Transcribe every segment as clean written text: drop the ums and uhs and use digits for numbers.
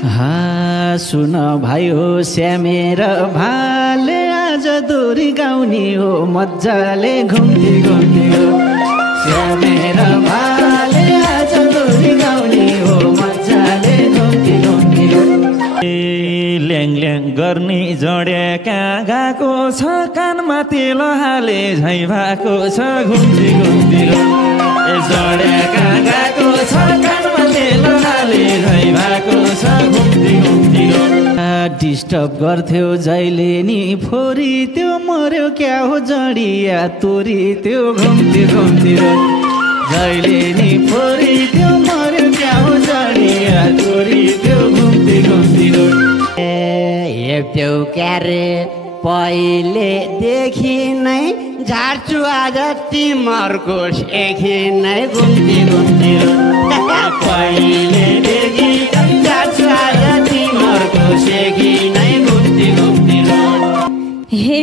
सुन भाइ हो श्यामेर भाले आज दोरी गाउने हो मजाले घुम्ती घुम्ती हो श्यामेर भाले आज दोरी गाउने हो मजाले घुम्ती घुम्ती हो ल्याङ ल्याङ गर्ने जड्याका गएको छ कानमा तेल हाले झै भएको छ घुम्ती घुम्ती हो जड्याका गएको छ कानमा तेल हाले झै भएको छ घुम्ती घुम्ती हो डिस्टर्ब गर्थ्यो जहिले नि फोरी त्यो मर्यो क्या हो जडिया तोरी त्यो घुम्ती घुम्ती हो जहिले नि फोरी त्यो मर्यो क्या हो जडिया तोरी त्यो घुम्ती घुम्ती हो हेप्यौ क्यारे पहिलेदेखि नै झार्छु आज तिमीहरूको सेखी नै घुम्ती घुम्ती हो पहिलेदेखि झार्छु आज तिमीहरूको सेखी नै घुम्ती घुम्ती हो हे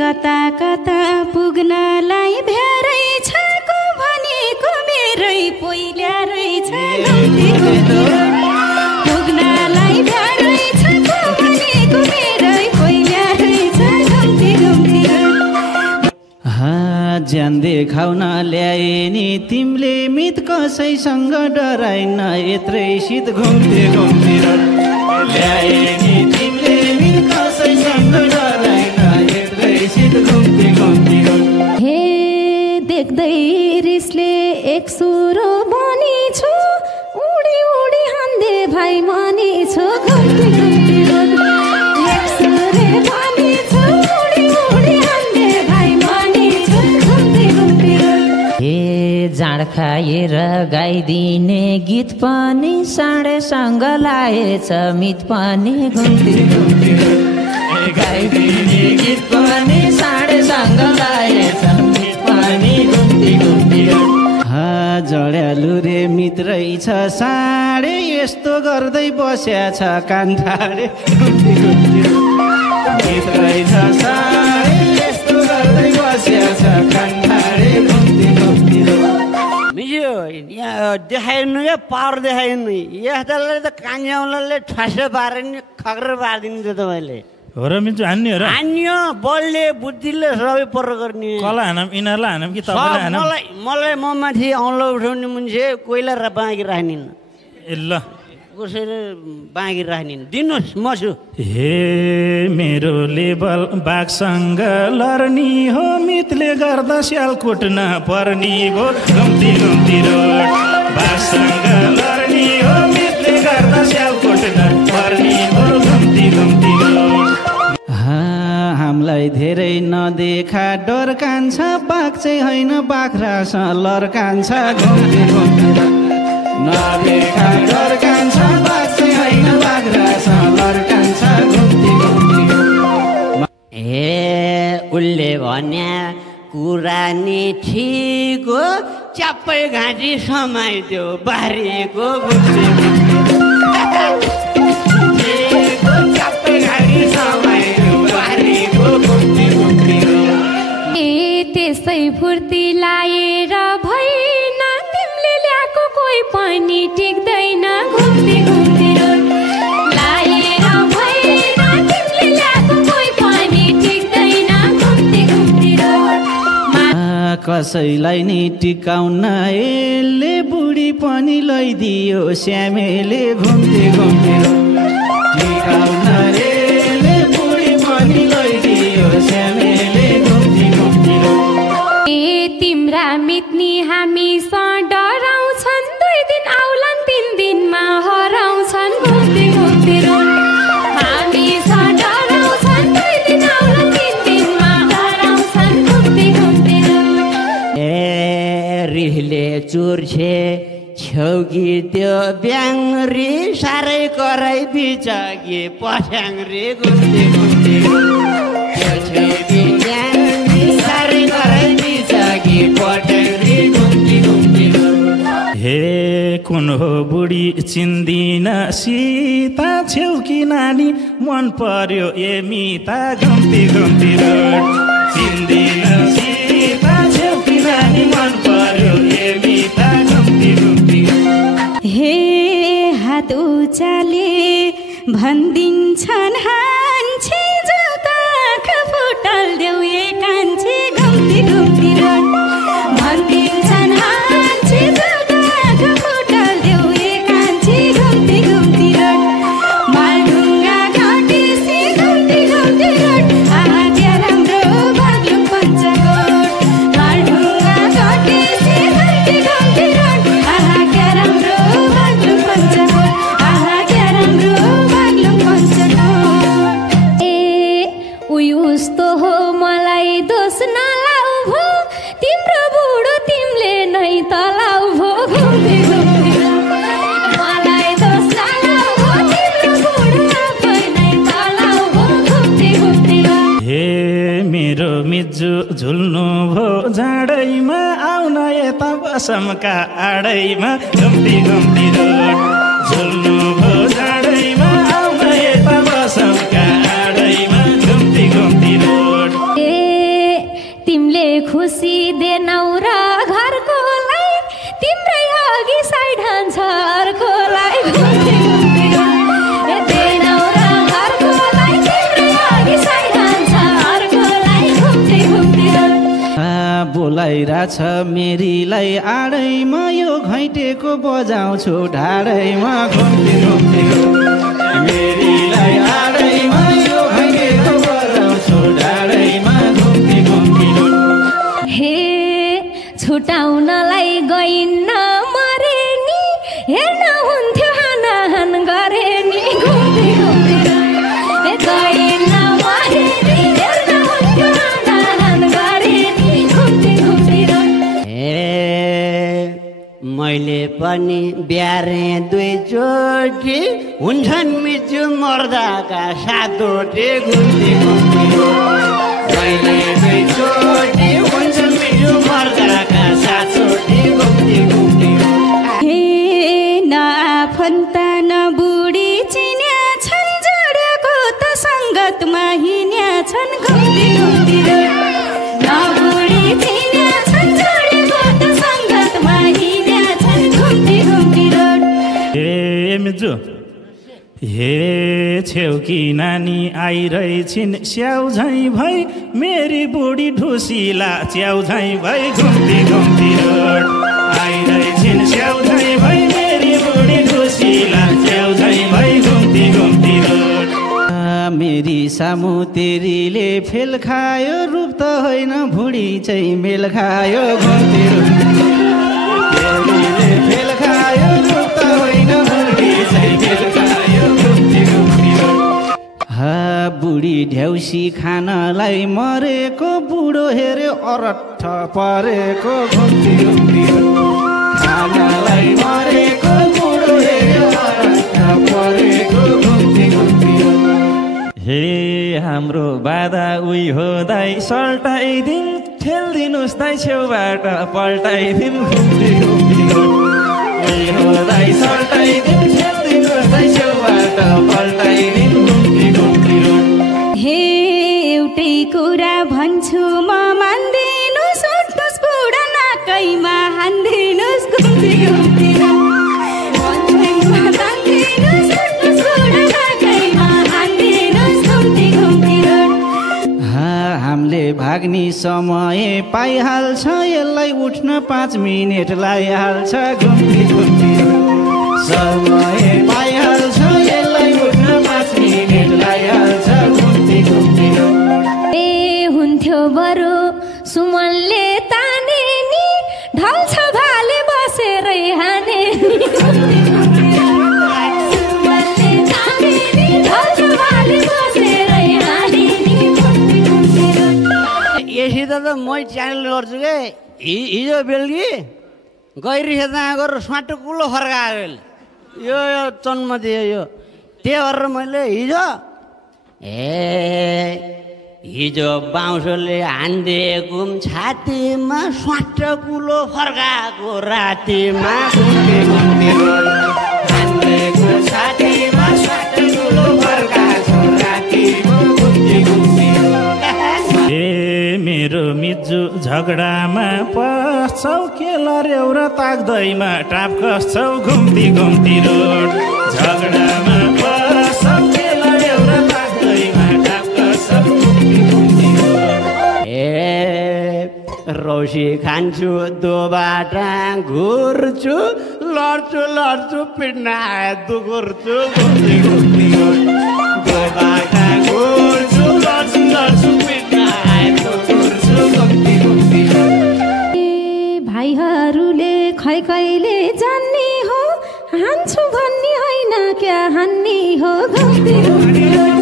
कता कता पुग्नलाई भ्यारै छको भनेको मेरै पहिला रहेछ घुम्ती घुम्ती पुग्नलाई भ्यारै छको भनेको मेरै पहिला रहेछ घुम्ती घुम्ती ज्यान देखाउन ल्याए नि तिमीले मित कसैसँग डराइन यत्रै शीत घुम्ती घुम्ती ल्याए नि तिमीले मित कसैसँग डराइन यत्रै शीत घुम्ती घुम्ती हे देख्दै रिसले एक सुरो बनी छु उडी उडी हान्दे भाइ मनी छु घुम्ती घुम्ती एक सुरे बनी छु उडी उडी हान्दे भाइ मनी छु घुम्ती घुम्ती हे जाँड खाएर गाइदिने गीत पनि साँडेसँग लाएछ मित पनि घुम्ती घुम्ती गाइदिने गीत पनि साँडेसँग लाएछ मित पनि घुम्ती घुम्ती जड्यालु रे मित्रै छ साँडे यस्तो गर्दै बस्या छ कान्ठाडे घुम्ती घुम्ती मित्रै छ साँडे यस्तो गर्दै बस्या छ कान्ठाडे घुम्ती घुम्ती मिज्यो यहाँ देखाइनु या पावर देखाइनु यस्तालाई त कान्याउलाले ठ्यासै पारेर नि खग्र पारिदिन्छ तपाईँले हो र मिन्चु हान्ने हो र हान्यो बलले बुद्धिले सबै पर गर्ने कसलाई हानम यिनीहरूलाई हानम कि तपाईँलाई हानम मलाई म माथि औँलो उठाउने मान्छे कोइला र बाँकी राख्निन् ए ल कसैले बाँकी राख्निन् दिनुहोस् म छु हे मेरो लेबल बाघसँग लर्नी हो मितले गर्दा स्याल कुट्न पर्नी हो घुम्ती घुम्ती रोड बाघसँग लर्नी हो मितले गर्दा स्याल कुट्न पर्नी हो घुम्ती घुम्ती रोड हामीलाई धेरै नदेखा डर कान्छ बाघ चाहिँ होइन बाख्रासँग लर कान्छ घुम्ती घुम्ती नदेखा डर कान्छ बाघ चाहिँ होइन बाख्रासँग लर कान्छ घुम्ती घुम्ती हे उसले भन्या कुरा नि ठिक हो च्याप्पै घाँटी समाइदियो बारीको घुम्ती च्याप्पै घाँटी समाइदियो बारीको घुम्ती घुम्ती त्यसै फुर्ती लाएर भएन तिमीले ल्याएको कोही पनि टिक्दैन घुम्ती घुम्ती लाएर भएन तिमीले ल्याएको कोही पनि टिक्दैन घुम्ती घुम्ती कसैलाई नि टिकाउन यसले बुढी पनि लैदियो श्यामेले घुम्ती घुम्ती टिकाउन यसले बुढी पनि लैदियो श्यामेले घुम्ती घुम्ती तिम्रा मित्नी हामीसँग डराउँछन् 2 दिन आउलान् 3 दिनमा हराउँछन् घुम्ती घुम्ती हामीसँग डराउँछन् 2 दिन आउलान् 3 दिनमा हराउँछन् घुम्ती घुम्ती रिसले चुर्छे छेउकी त्यो ब्याङ्री साह्रै कराई बिचकी पछ्याङ्री घुम्ती घुम्ती छेउकी ब्याङ्री साह्रै कराई बिचकी पछ्याङ्री घुम्ती घुम्ती हे कुन हो बुढी चिन्दिन सीता छेउकी नानी मन पर्यो ए मिता घुम्ती घुम्ती रोड चिन्दिन सीता छेउकी नानी मन पर्यो ए मिता घुम्ती घुम्ती हे हात कुचाले भन्दिन्छन् हान्छे जता फुटल देऊ कान्छे घुम्ती घुम्ती रोड भन्दिन्छन् हान्छे जता फुटल देऊ कान्छे घुम्ती घुम्ती रोड मालढुङ्गा घाटेसी घुम्ती घुम्ती रोड आहा क्या राम्रो बाग्लुङ पञ्चकोट मालढुङ्गा घाटेसी घुम्ती घुम्ती रोड आहा क्या राम्रो बाग्लुङ पञ्चकोट आहा क्या राम्रो बाग्लुङ पञ्चकोट ए उस्तो हो मलाई दोष नलाउ भो तिम्रो बुढो तिमीले नै तलाउ भो घुम्ती घुम्ती मलाई दोष नलाउ भो तिम्रो बुढो आफै नै तलाउ भो घुम्ती घुम्ती हे मेरो मिजु झुल्नु भो जाडैमा आउन यता बसमका आडैमा घुम्ती घुम्ती रोड झुल्नु भो जाडैमा आउन यता बसमका आडैमा घुम्ती घुम्ती रोड ए तिमीले खुसी देनौ र घरकोलाई तिम्रै अघि साइड हान्छ अर्कोलाई घुम्ती घुम्ती रोड ए देनौ र घरकोलाई तिम्रै अघि साइड हान्छ अर्कोलाई घुम्ती घुम्ती रोड बोलाइरहेछ मेरीलाई आडैमा यो घैँटेको बजाउँछु ढाडैमा घुम्ती घुम्ती मेरीलाई आडैमा यो घैँटेको बजाउँछु ढाडैमा घुम्ती घुम्ती हे छुटाउनलाई गइन्न मरे नि हेर्न हुन्थ्यो हानाहान गरे नि घुम्ती घुम्ती रोड ए गइन्न मरे नि हेर्न हुन्थ्यो हानाहान गरे नि घुम्ती घुम्ती रोड मैले पनि ब्यारे दुईचोटि हुन्छन् मिजु मर्दाका सातोटी घुम्ती घुम्ती मैले दुईचोटि हुन्छन् मिजु मर्दाका सातोटी घुम्ती घुम्ती हे न आफन्त न बुढी चिन्या छन् जोडेको त सङ्गतमा हिँड्या छन् घुम्ती घुम्ती रोड न बुढी चिन्या छन् जोडेको त सङ्गतमा हिँड्या छन् घुम्ती घुम्ती रोड हे मिजु हे छेउकी नानी आइरहेछिन् स्याउ झैँ भई मेरी बुढी ढुसिला च्याउ झैँ भई घुम्ती घुम्ती रोड आइरहेछिन् स्याउ झैँ भई मेरी बुढी ढुसिला च्याउ झैँ भई घुम्ती घुम्ती रोड मेरी सामु तेरीले फेल खायो रूप त होइन भुडी चाहिँ मेल खायो घुम्ती तेरीले फेल खायो रूप त होइन भुडी चाहिँ मेल खायो घुम्ती घुम्ती बुढी ढ्याउसी खानलाई मरेको बुढो हेऱ्यो अरट्ठ परेको घुम्ती घुम्ती खानलाई मरेको बुढो हेऱ्यो अरट्ठ परेको घुम्ती घुम्ती हे हाम्रो बाधा उही हो दाइ सल्टाइदिन ठेल्दिनुहोस् दाइ छेउबाट पल्टाइदिन घुम्ती घुम्ती उही हो दाइ सल्टाइदिन ठेल्दिनुहोस् दाइ छेउबाट पल्टाइदिन घुम्ती घुम्ती हे एउटै कुरा भन्छु म मान्दिनुहोस् उठ्नुहोस् बुढा नाकैमा हान्दिनुहोस् घुम्ती घुम्ती हामीले भाग्ने समय पाइहाल्छ यसलाई उठ्न 5 मिनट लागिहाल्छ घुम्ती घुम्ती समय पाइहाल्छ यसलाई उठ्न 5 मिनट लागिहाल्छ घुम्ती घुम्ती ए हुन्थ्यो बरु सुमनले ताने नि ढल्छ भाले बसेरै हाने यसित त म च्यानल गर्छु के हिजो बेलुकी गइरहेको त्यहाँ गएर स्वाटो कुलो फर्कायो यो जन्मदि यो त्यही गरेर मैले हिजो बाउँसोले हानिदिएको छातीमा स्वाटो कुलो फर्काएको रातिमा हानिदिएको छातीमा स्वाटो कुलो फर्काएको रातिमा मेरो मिजु झगडामा पस्छौ के लर्यौ र ताक्दैमा टाप कस्छौ घुम्ती घुम्ती रोड झगडामा बसौ बेला एउटा लाग्दैमा ढाक्कसौ घुम्ती घुम्ती रोड ए रौसी खान्छु दोबाटा घुर्छु लड्छु लड्छु पिट्न आए दुखुर्छु घुम्ती घुम्ती रोड दोबाटा घुर्छु लड्छु लड्छु पिट्न आए दुखुर्छु घुम्ती घुम्ती रोड भाइहरूले खै कहिले जान्ने हो हान्छु भन्ने होइन क्या हान्ने हो घुम्ती घुम्ती रोड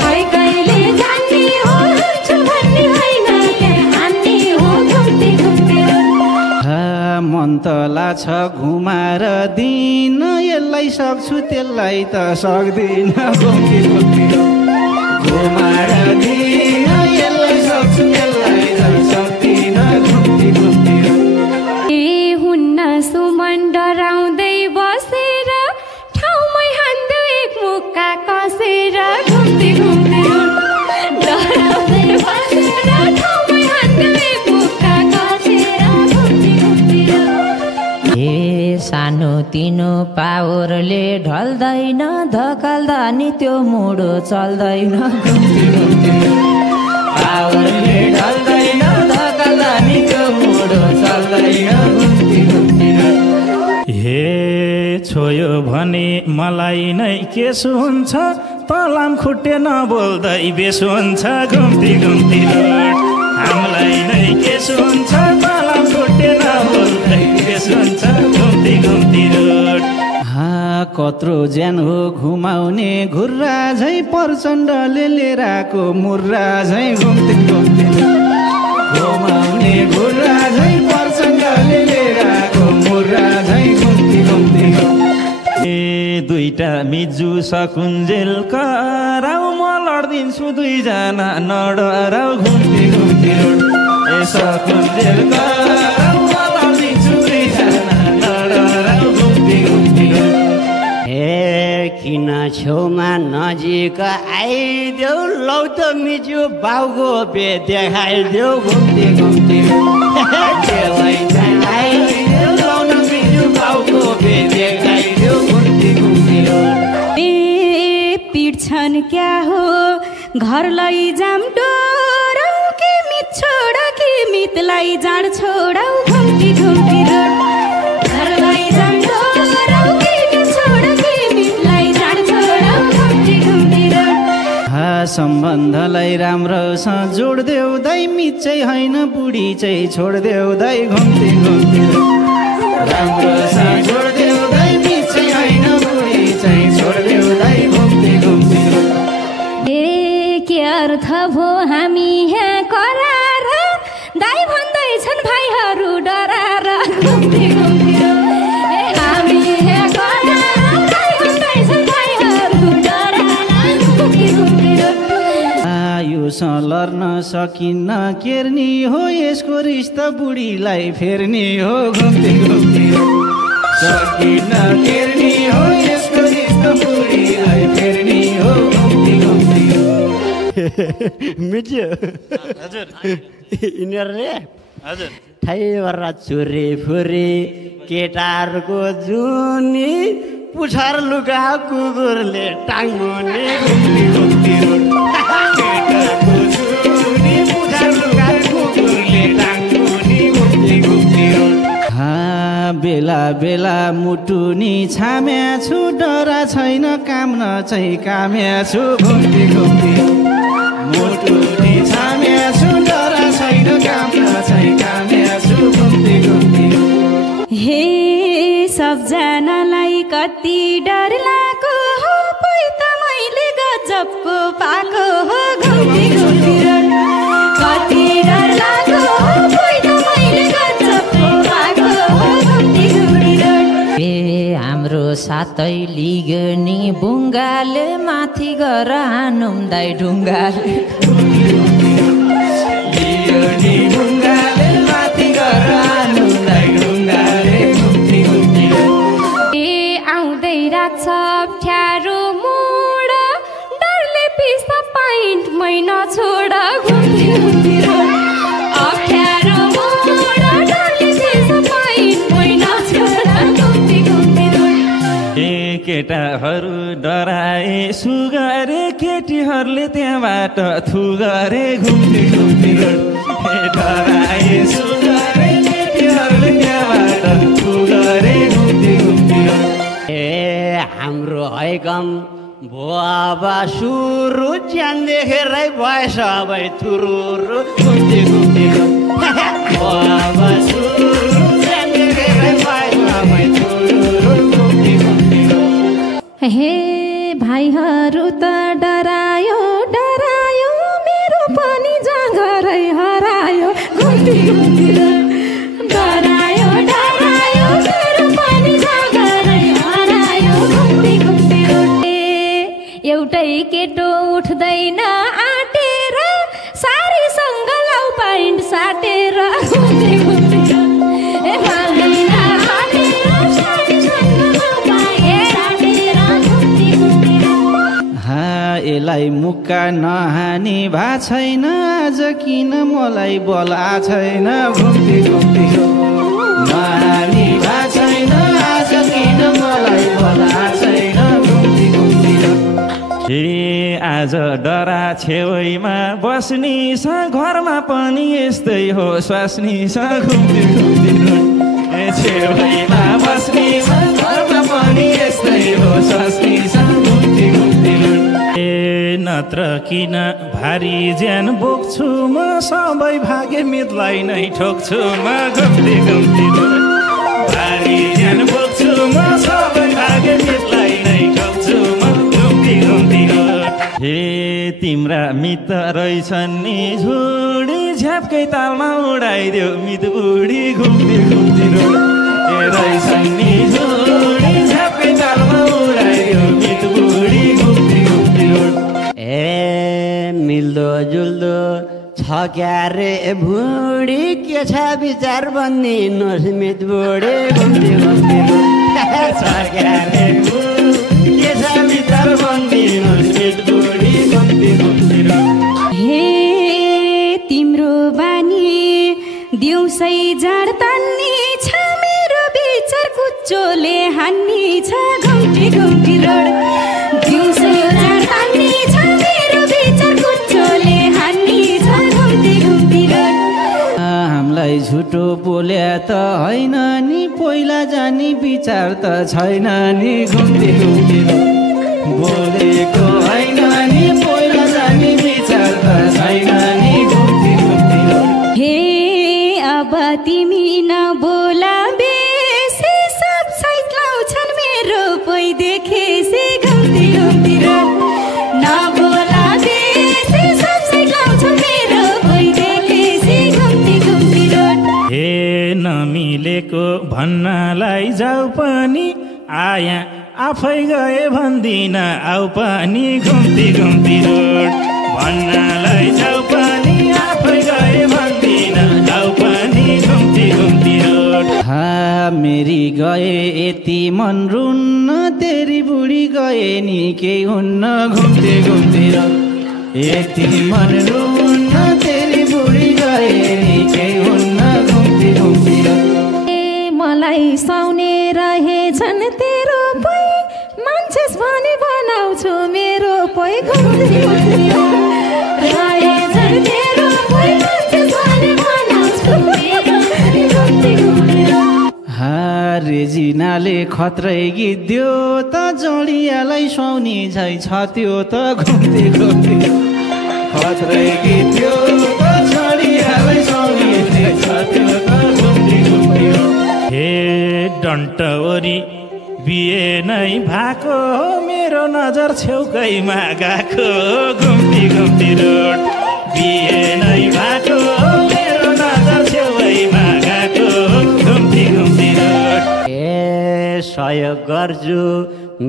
खै कहिले जान्ने हो हान्छु भन्ने होइन क्या हान्ने हो घुम्ती घुम्ती रोड मन त लाग्छ घुमाएर दिन यसलाई सक्छु त्यसलाई त सक्दिन घुम्ती घुम्ती रोड घुमाएर दिन यसलाई सक्छु त्यसलाई त सक्दिन घुम्ती घुम्ती रोड हुन्न सुमन डराउँदै बसेर ठाउँमै हान्दै एक मुक्का कसेर घुम्ती घुम्ती रोड डराउँदै बसेर ठाउँमै हान्दै एक मुक्का कसेर घुम्ती घुम्ती रोड ए सानो तिनो पावरले ढल्दैन धकाल्दा नि त्यो मुडो चल्दैन घुम्ती घुम्ती रोड पावरले ढल्दैन धकाल्दा नि त्यो मुडो चल्दैन घुम्ती घुम्ती रोड हे छोयो भने मलाई नै केस हुन्छ तलाम खुट्टे नबोल्दै बेस हुन्छ घुम्ती घुम्ती रोड हामीलाई नै केस हुन्छ तलाम खुट्टे नबोल्दै बेस हुन्छ घुम्ती घुम्ती रोड कत्रो ज्यान हो घुमाउने घुर्रा झै प्रचण्डले लिएर आएको मुर्रा झै घुम्ती घुम्ती रोड घुमाउने घुर्रा झै प्रचण्डले लिएर आएको मुर्रा झै घुम्ती घुम्ती रोड ए दुईटा मिजु सकुन्जेल कराउ म लड्दिन्छु दुईजना नडराउ घुम्ती घुम्ती रोड ए सकुन्जेल कराउ म लड्दिन्छु दुईजना नडराउ घुम्ती घुम्ती रोड ए किन छेउमा नजिक आइदेऊ लौ त मिजु बाउको बे देखाइदेऊ घुम्ती घुम्ती आइदेऊ लौ न मिजु बाउको बे देखाइदेऊ घुम्ती घुम्ती ए पिट्छन् क्या हो घर लैजाम डोराउ कि मित छोड कि मितलाई जाँड छोडाउ घुम्ती घुम्ती रोड घर लैजाम डोराउ कि मित छोड कि मितलाई जाँड छोडाउ घुम्ती घुम्ती रोड सम्बन्धलाई राम्रोसँग जोड्देऊ दाइ मित चाहिँ होइन बुढी चाहिँ छोड्देऊ दाइ घुम्ती घुम्ती रोड राम्रोसँग जोड्देऊ दाइ मित चाहिँ होइन बुढी चाहिँ छोड्देऊ दाइ घुम्ती घुम्ती रोड ए के अर्थ भो हामी यहाँ करार दाइ भन्दैछन् भाइहरू डरार घुम्ती घुम्ती रोड ए हामी यहाँ करार दाइ भन्दैछन् भाइहरू डरार घुम्ती घुम्ती रोड योसँग लड्न सकिन्न केर्नी हो यसको रिस्ता बुढीलाई फेर्नी हो घुम्ती घुम्ती रोड सकिन्न केर्नी हो यसको रिस्ता बुढीलाई फेर्नी हो घुम्ती घुम्ती रोड मिज्यो हजुर यिनीहरूले हजुर ठाइ गरेर चुरी फुरी केटाहरूको जुनी पुछार लुगा कुकुरले टाङ्गुने घुम्ती घुम्ती रोड केटाको जुनी पुछार लुगा कुकुरले टाङ्गुने घुम्ती घुम्ती रोड बेला बेला मुटुनी छाम्या छु डरा छैन काम न चाहिँ काम्या छु घुम्ती घुम्ती मुटुनी छाम्या छु डरा छैन काम न चाहिँ काम्या छु घुम्ती घुम्ती हे सबजनालाई कति डर लागो हो पै त मैले गजबको पाएको हो घुम्ती घुम्ती रोड कति डर लागो हो पै त मैले गजबको पाएको हो घुम्ती घुम्ती रोड ए हाम्रो सातै लिगनी बुङ्गाले माथि गर हानुम दाइ ढुङ्गाले लिगनी बुङ्गाले माथि गर हानुम दाइ ढुङ्गाले घुम्ती घुम्ती ए आउँदै राख्छ अप्ठ्यारो मोड डरले पिस्ता पाइन्ट मैना छोड घुम्ती घुम्ती रोड अप्ठ्यारो मोड डरले पिस्ता पाइन्ट मैना छोड घुम्ती घुम्ती रोड ए केटाहरू डराए सुगरे केटीहरूले त्यहाँबाट थुगरे घुम्ती घुम्ती रोड डराए सुगरे केटीहरूले त्यहाँबाट थुगरे घुम्ती घुम्ती रोड हाम्रो हैकम बुवा सुरु ज्यान देखेरै भए सबै थुरुरु घुम्ती घुम्ती रोड बुवा सुरु ज्यान देखेरै भए सबै थुरुरु घुम्ती घुम्ती रोड हे भाइहरू त डरायो डरायो मेरो पनि जाँगरै हरायो घुम्ती घुम्ती रोड डरायो डरायो मेरो पनि जाँगरै हरायो घुम्ती घुम्ती रोड एउटै केटो उठ्दैन आँटेर सारीसँग लाउ पाइन्ट साटेर घुम्ती घुम्ती रोड मान्दैन आँटेर सारीसँग लाउ पाइन्ट साटेर घुम्ती घुम्ती रोड यसलाई मुक्का नहानी भा छैन आज किन मलाई बोला छैन घुम्ती घुम्ती नहानी भा छैन आज किन मलाई बोला छैन घुम्ती घुम्ती आज डरा छेउमा बस्नी छ घरमा पनि यस्तै हो स्वास्नी छ घुम्ती घुम्ती रोड छेउमा बस्नी छ घरमा पनि यस्तै हो स्वास्नी छ घुम्ती घुम्ती रोड नत्र किन भारी ज्यान बोक्छु म सबै भागे मितलाई नै ठोक्छु म घुम्ती घुम्ती रोड भारी ज्यान बोक्छु म सबै भागे मितलाई नै ठोक्छु म घुम्ती घुम्ती रोड तिम्रा मित्र रहेछन् नि झुडी झ्यापकै तालमा उडाइदेऊ मित बुढी घुम्ती घुम्ती रोड रहेछन् नि झुडी झ्यापकै तालमा उडाइदेऊ मित बुढी घुम्ती घुम्ती रोड मिल्दो जुल्दो छ क्यारे भुँडी के छ विचार भनिदिनुहोस् मित बुढी घुम्ती घुम्ती रोड छ क्यारे भुँडी के छ विचार भनिदिनुहोस् मित बुढी घुम्ती घुम्ती रोड हे तिम्रो बानी दिउँसै झाड तान्नी छ मेरो विचार कुच्चोले हान्नी छ घुम्ती घुम्ती रोड दिउँसै झाड तान्नी छ मेरो विचार कुच्चोले हान्नी छ घुम्ती घुम्ती रोड हामीलाई झुटो बोल्या त होइन नि पहिला जानी विचार त छैन नि घुम्ती घुम्ती रोड बोलेको होइन नि पहिला जानी विचार त छैन नि घुम्ती घुम्ती रोड हे अब तिमी नबोला बेसी सब साइड लाउँछन् मेरो पै देखेसी घुम्ती घुम्ती रोड नबोला बेसी सब साइड लाउँछन् मेरो पै देखेसी घुम्ती घुम्ती रोड हे नमिलेको भन्नलाई जाऊ पनि आया आफै गए भन्दिन आऊ पनि घुम्ती घुम्ती रोड भन्नलाई जाऊ पनि आफै गए भन्दिन आऊ पनि घुम्ती घुम्ती रोड मेरी गए यति मन रुन्न तेरी बुढी गए नि केही हुन्न घुम्ती घुम्ती रोड यति मन रुन्न तेरी बुढी गए नि केही हुन्न घुम्ती घुम्ती रोड मलाई साउने रहेछन् तेरो पै मान्छेस भने बनाउँछु मेरो पै घुम्ती घुम्ती रोड रहेछन् तेरो पै मान्छेस भने बनाउँछु मेरो घुम्ती घुम्ती रोड रेजिनाले खत्रै गीत दियो त जोडियालाई सुहाउने झै छ त्यो त घुम्ती घुम्ती खत्रै गीत दियो त जोडियालाई सुहाउने झै छ त्यो त घुम्ती घुम्ती हे डन्टवरी बिहे नै भएको मेरो नजर छेउकैमा गएको घुम्ती घुम्ती रोड बिहे नै भएको मेरो नजर छेउकैमा गएको घुम्ती घुम्ती रोड सहयोग गर्छु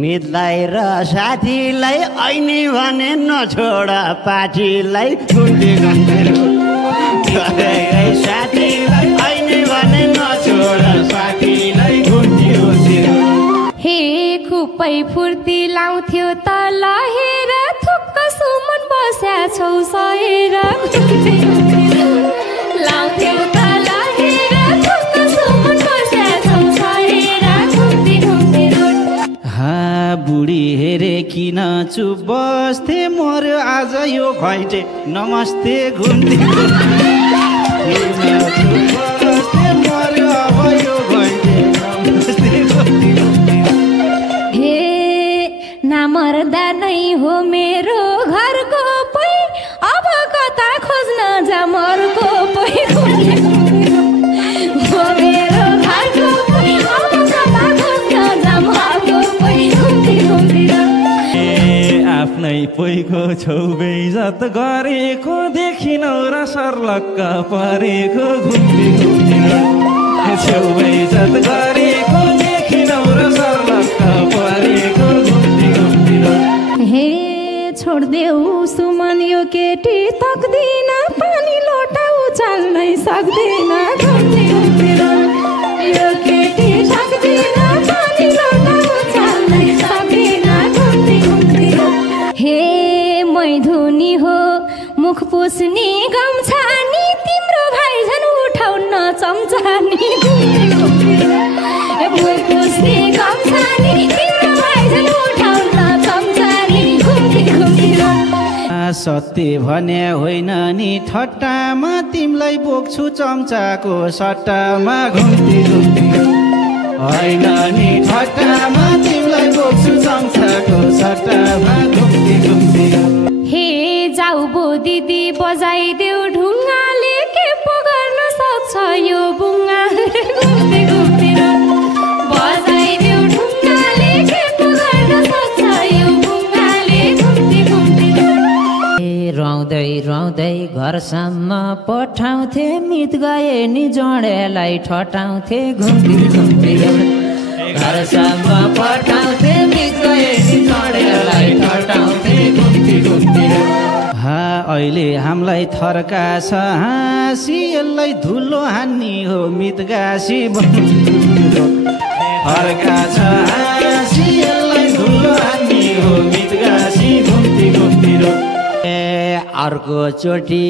मितलाई र साथीलाई ऐनी भने नछोड पाठीलाई घुम्ती घुम्ती रोड साथीलाई ऐनी भने नछोड साथीलाई घुम्ती घुम्ती रोड हे खुपै फुर्ती लाउँथ्यो त लहेर थुक्क सुमन बस्या छौ सहेर घुम्ती घुम्ती रोड लाउँथ्यो त लहेर थुक्क सुमन बस्या छौ सहेर घुम्ती घुम्ती रोड किन चुप बस्थे मर्यो आज यो घैटे नमस्ते घुम्ती मर्यो अब यो घैटे नमस्ते घुम्ती हे नामर्दा नै हो मेरो घरको पै अब कता खोज्न जामरको पै हो मेरो घरको पै अब कता खोज्न जामरको पै घुम्ती घुम्ती आफ्नै पोइको छौबेइज्जत गरेको देखिनौ र सर्लक्क परेको घुम्ती घुम्ती छौबेइज्जत गरेको देखिनौ र सर्लक्क परेको घुम्ती घुम्ती हे छोड्देऊ सुमन यो केटी तक्दिन पानी लोटा उचाल्नै सक्दिन घुम्ती घुम्ती यो केटी सक्दिन पानी लोटा उचाल्नै सक्दिन घुम्ती घुम्ती हे मैधुनी हो मुख पुस्ने गम्छा नि तिम्रो भाइ झन् उठाउन चम्चा नि घुम्ती घुम्ती मुख पुस्ने गम्छा नि तिम्रो भाइ झन् उठाउन चम्चा नि घुम्ती घुम्ती सत्य भने होइन नि ठट्टामा तिमीलाई बोक्छु चम्चाको सट्टामा घुम्ती घुम्ती होइन नि ठट्टामा तिमीलाई बोक्छु चम्चाको सट्टामा घुम्ती घुम्ती हे जाऊ बो दिदी बजाइदेऊ ढुङ्गाले के पो गर्न सक्छ यो बुङ्गा घुम्ती घुम्ती बजाइदेऊ ढुङ्गाले के पो गर्न सक्छ यो बुङ्गाले घुम्ती घुम्ती रुँदै रुँदै घरसम्म पठाउँथे मित गए नि जडेलाई ठटाउँथे घुम्ती घुम्ती घरसम्म पठाउँथे मित गए नि जडेलाई ठटाउँथे घुम्ती घुम्ती अहिले हामीलाई थर्का छ हाँसी यसलाई धुलो हान्ने हो मित गासी थर्का छ हाँसी यसलाई धुलो हान्ने हो मित गासी घुम्ती घुम्ती अर्को चोटि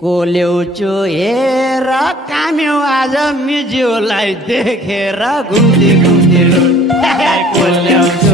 को ल्याउँछु हेर काम्यो आज मिज्यूलाई देखेर घुम्ती घुम्ती को ल्याउँछु